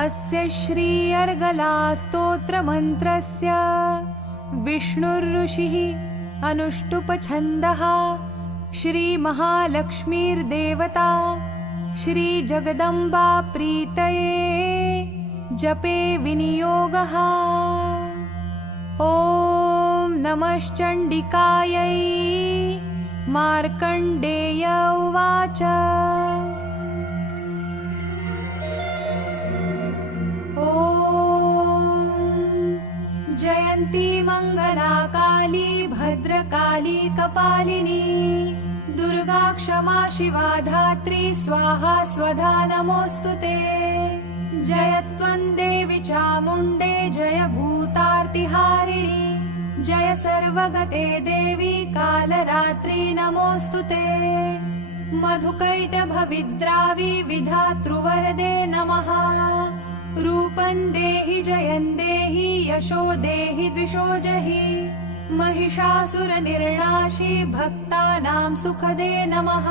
अस्य श्री अर्गला स्तोत्रमन्त्रस्य विष्णुर्ऋषिः अनुष्टुप्-छन्दः श्रीमहालक्ष्मीर्देवता श्रीजगदम्बा प्रीतये जपे विनियोगः। ॐ नमश्चण्डिकायै। मार्कण्डेय उवाच ॐ जयन्ती मङ्गला काली भद्रकाली कपालिनी दुर्गा क्षमा शिवा धात्री स्वाहा स्वधा नमोऽस्तु ते। जय त्वं देवि चामुण्डे जय भूतार्तिहारिणी जय सर्वगते देवी कालरात्रि नमोऽस्तु ते। मधुकैटभविद्रावि विधातृवरदे नमः। रूपं देहि जयं देहि यशो देहि द्विषो जहि महिषासुरनिर्णाशि भक्तानां सुखदे नमः।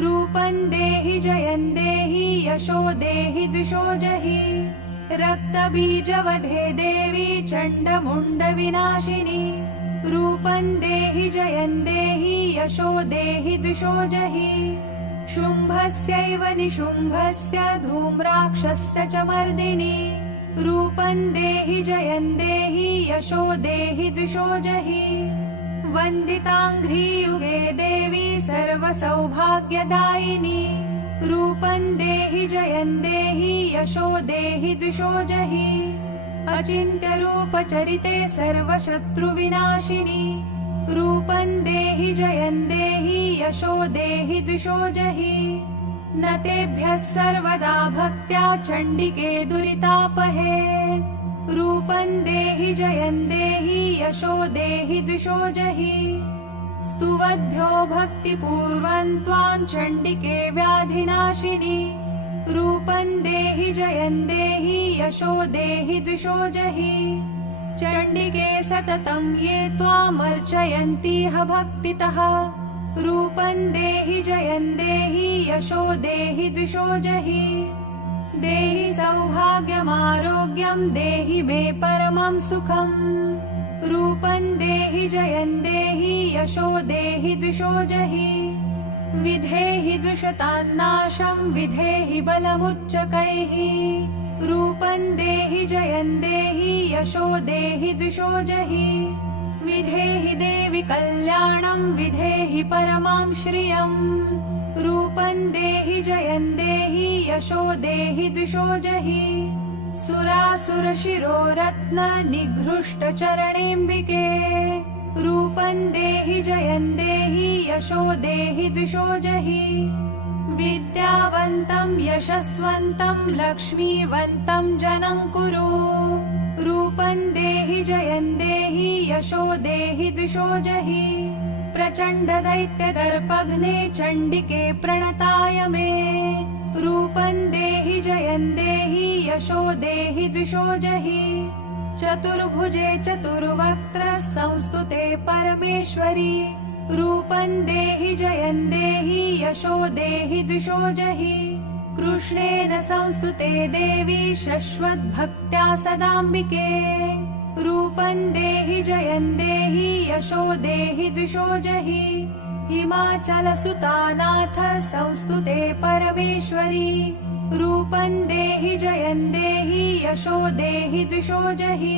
रूपं देहि जयं देहि यशो देहि द्विषो जहि रक्तबीजवधे देवी चण्डमुण्डविनाशिनी। रूपं देहि जयं देहि यशो देहि द्विषो जहि शुम्भस्यैव निशुम्भस्य धूम्राक्षस्य च मर्दिनी। रूपं देहि जयं देहि यशो देहि द्विषो जहि वन्दिताङ्घ्रियुगे देवी सर्वसौभाग्यदायिनी। रूपं देहि जयं देहि यशो देहि द्विषो जहि अचिन्त्यरूपचरिते सर्वशत्रुविनाशिनी। रूपं देहि जयं देहि यशो देहि द्विषो जहि न तेभ्यः सर्वदा भक्त्या चण्डिके दुरितापहे। रूपं देहि जयं देहि यशो देहि द्विषो जहि स्तुवद्भ्यो भक्तिपूर्वं त्वां चण्डिके व्याधिनाशिनी। रूपं देहि जयं देहि यशो देहि द्विषो जहि चण्डिके सततं ये त्वामर्चयन्तीह भक्तितः। रूपं देहि जयं देहि यशो देहि द्विषो जहि देहि सौभाग्यमारोग्यं देहि मे परमं सुखम्। रूपं देहि जयं देहि यशो देहि द्विषो जहि विधेहि द्विषतान्नाशं विधेहि बलमुच्चकैः। रूपं देहि जयं देहि यशो देहि द्विषो जहि विधेहि देवि कल्याणं विधेहि परमां श्रियम्। रूपं देहि जयं देहि यशो देहि द्विषो जहि सुरासुरशिरोरत्न निघृष्टचरणेऽम्बिके। रूपं देहि जयं देहि यशो देहि द्विषो जहि विद्यावन्तं यशस्वन्तं लक्ष्मीवन्तं जनं कुरु। रूपं देहि जयं देहि यशो देहि द्विषो जहि प्रचण्डदैत्यदर्पघ्ने चण्डिके प्रणताय मे। रूपं देहि जयं देहि यशो देहि द्विषो जहि चतुर्भुजे चतुर्वक्त्र संस्तुते परमेश्वरी। रूपं देहि जयं देहि यशो देहि द्विषो जहि कृष्णेन संस्तुते देवी शश्वद्भक्त्या सदाम्बिके। रूपं देहि जयं देहि यशो देहि द्विषो जहि हिमाचलसुतानाथ संस्तुते परमेश्वरी। रूपं देहि जयं देहि यशो देहि द्विषो जहि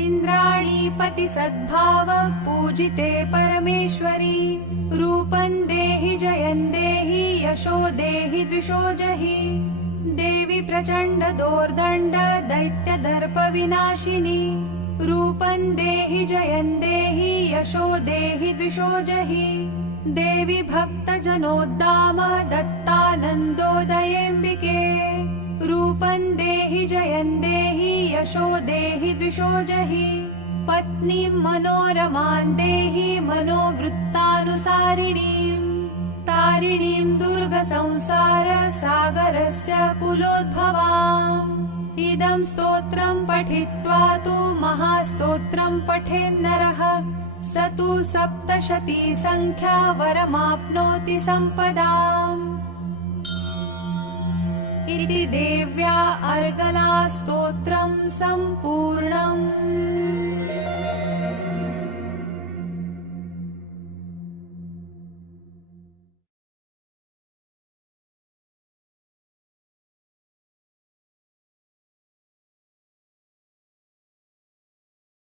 इन्द्राणीपति सद्भाव पूजिते परमेश्वरी। रूपं देहि जयं देहि यशो देहि द्विषो जहि देवी प्रचण्ड दोर्दण्ड दैत्यदर्प विनाशिनी। रूपं देहि जयं देहि यशो देहि द्विषो जहि देवी भक्तजनोद्दाम दत्तानन्दोदयेऽम्बिके। रूपं देहि जयं देहि यशो देहि द्विषो जहि पत्नीं मनोरमां देहि मनोवृत्तानुसारिणीं तारिणीं दुर्गसंसार सागरस्य कुलोद्भवाम्। इदं स्तोत्रं पठित्वा तु महास्तोत्रं पठेन्नरः स तु सप्तशती संख्या वरमाप्नोति सम्पदाम्। इति देव्या अर्घ मङ्गलास्तोत्रं सम्पूर्णम्